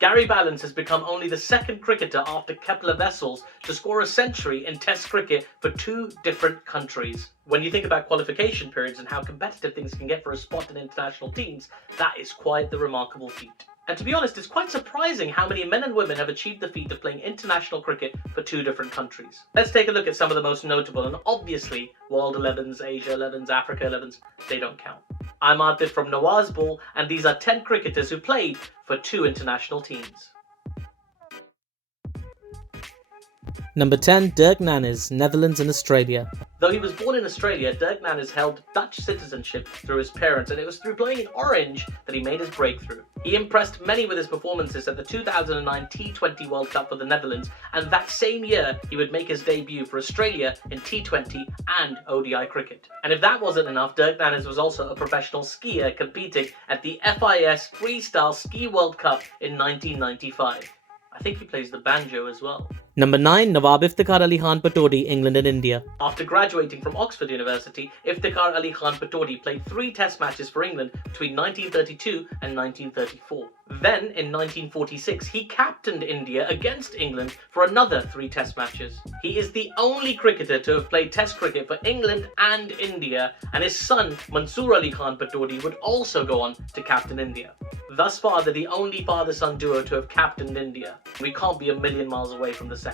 Gary Ballance has become only the second cricketer after Kepler Wessels to score a century in Test cricket for 2 different countries. When you think about qualification periods and how competitive things can get for a spot in international teams, that is quite the remarkable feat. And to be honest, it's quite surprising how many men and women have achieved the feat of playing international cricket for 2 different countries. Let's take a look at some of the most notable, and obviously World 11s, Asia 11s, Africa 11s, they don't count. I'm Artif from NawazBall, and these are 10 cricketers who played for 2 international teams. Number 10, Dirk Nannes, Netherlands and Australia. Though he was born in Australia, Dirk Nannes held Dutch citizenship through his parents, and it was through playing in orange that he made his breakthrough. He impressed many with his performances at the 2009 T20 World Cup for the Netherlands, and that same year he would make his debut for Australia in T20 and ODI cricket. And if that wasn't enough, Dirk Nannes was also a professional skier competing at the FIS Freestyle Ski World Cup in 1995. I think he plays the banjo as well. Number 9, Nawab Iftikhar Ali Khan Patodi, England and India. After graduating from Oxford University, Iftikhar Ali Khan Patodi played 3 Test matches for England between 1932 and 1934. Then, in 1946, he captained India against England for another 3 Test matches. He is the only cricketer to have played Test cricket for England and India, and his son, Mansoor Ali Khan Patodi, would also go on to captain India. Thus far, they're the only father-son duo to have captained India. We can't be a million miles away from the second.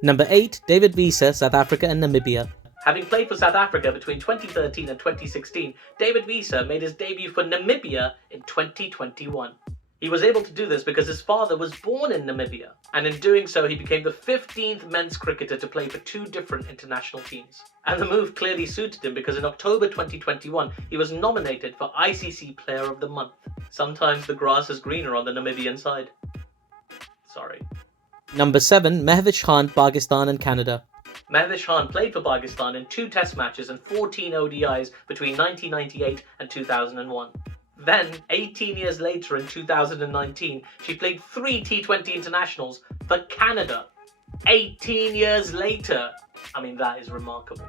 Number 8, David Wiese, South Africa and Namibia. Having played for South Africa between 2013 and 2016, David Wiese made his debut for Namibia in 2021. He was able to do this because his father was born in Namibia, and in doing so he became the 15th men's cricketer to play for 2 different international teams. And the move clearly suited him because in October 2021 he was nominated for ICC Player of the Month. Sometimes the grass is greener on the Namibian side. Sorry. Number 7, Mehwish Khan, Pakistan and Canada. Mehwish Khan played for Pakistan in 2 Test matches and 14 ODIs between 1998 and 2001. Then, 18 years later in 2019, she played 3 T20 internationals for Canada. 18 years later! I mean, that is remarkable.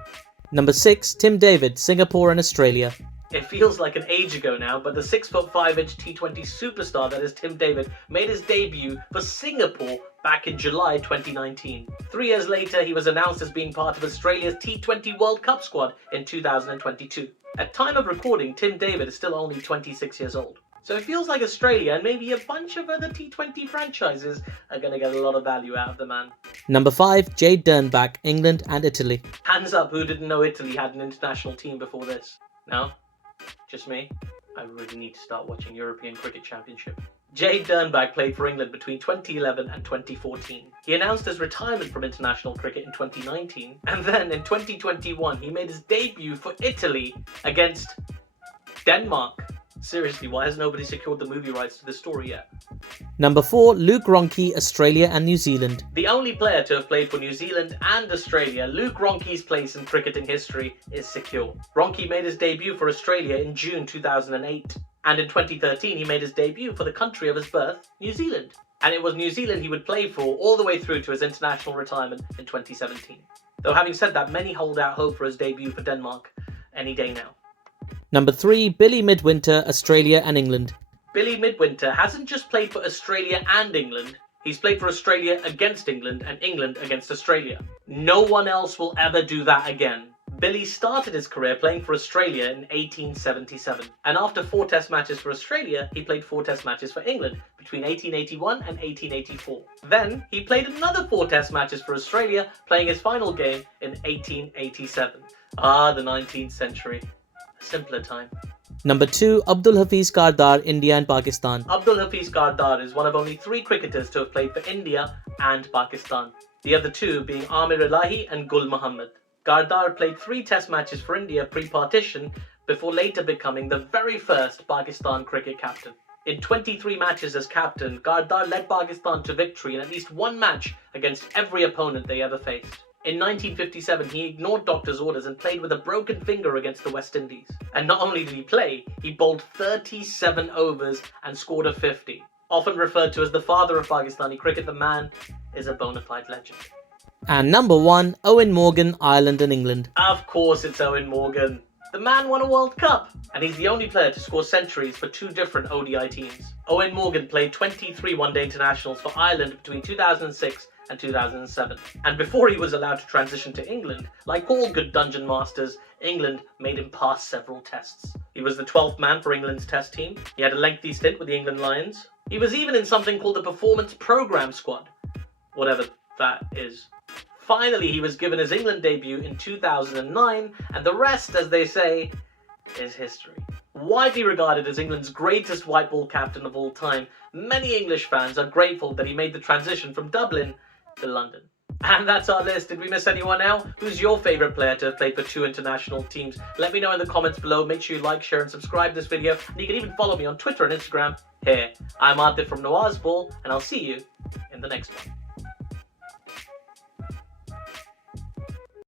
Number 6, Tim David, Singapore and Australia. It feels like an age ago now, but the 6'5" T20 superstar that is Tim David made his debut for Singapore back in July 2019. 3 years later, he was announced as being part of Australia's T20 World Cup squad in 2022. At time of recording, Tim David is still only 26 years old. So it feels like Australia and maybe a bunch of other T20 franchises are going to get a lot of value out of the man. Number 5, Jade Dernbach, England and Italy. Hands up who didn't know Italy had an international team before this. No? Just me? I really need to start watching European Cricket Championship. Jade Dernbach played for England between 2011 and 2014. He announced his retirement from international cricket in 2019, and then in 2021 he made his debut for Italy against Denmark. Seriously, why has nobody secured the movie rights to this story yet? Number 4, Luke Ronchi, Australia and New Zealand. The only player to have played for New Zealand and Australia, Luke Ronchi's place in cricketing history is secure. Ronchi made his debut for Australia in June 2008. And in 2013 he made his debut for the country of his birth, New Zealand. And it was New Zealand he would play for all the way through to his international retirement in 2017. Though having said that, many hold out hope for his debut for Denmark any day now. Number 3, Billy Midwinter, Australia and England. Billy Midwinter hasn't just played for Australia and England, he's played for Australia against England and England against Australia. No one else will ever do that again. Billy started his career playing for Australia in 1877, and after 4 Test matches for Australia, he played 4 Test matches for England between 1881 and 1884. Then, he played another 4 Test matches for Australia, playing his final game in 1887. Ah, the 19th century. A simpler time. Number 2, Abdul Hafiz Kardar, India and Pakistan. Abdul Hafiz Kardar is one of only 3 cricketers to have played for India and Pakistan. The other 2 being Amir Elahi and Gul Muhammad. Kardar played 3 Test matches for India pre-partition before later becoming the very first Pakistan cricket captain. In 23 matches as captain, Kardar led Pakistan to victory in at least 1 match against every opponent they ever faced. In 1957, he ignored doctor's orders and played with a broken finger against the West Indies. And not only did he play, he bowled 37 overs and scored a 50. Often referred to as the father of Pakistani cricket, the man is a bona fide legend. And number 1, Owen Morgan, Ireland and England. Of course it's Owen Morgan. The man won a World Cup, and he's the only player to score centuries for 2 different ODI teams. Owen Morgan played 23 one-day internationals for Ireland between 2006 and 2007. And before he was allowed to transition to England, like all good dungeon masters, England made him pass several tests. He was the 12th man for England's test team. He had a lengthy stint with the England Lions. He was even in something called the Performance Programme Squad, whatever that is. Finally, he was given his England debut in 2009, and the rest, as they say, is history. Widely regarded as England's greatest white ball captain of all time, many English fans are grateful that he made the transition from Dublin to London. And that's our list. Did we miss anyone out? Who's your favourite player to have played for 2 international teams? Let me know in the comments below. Make sure you like, share and subscribe this video. And you can even follow me on Twitter and Instagram here. I'm Adit from NawazBall, and I'll see you in the next one.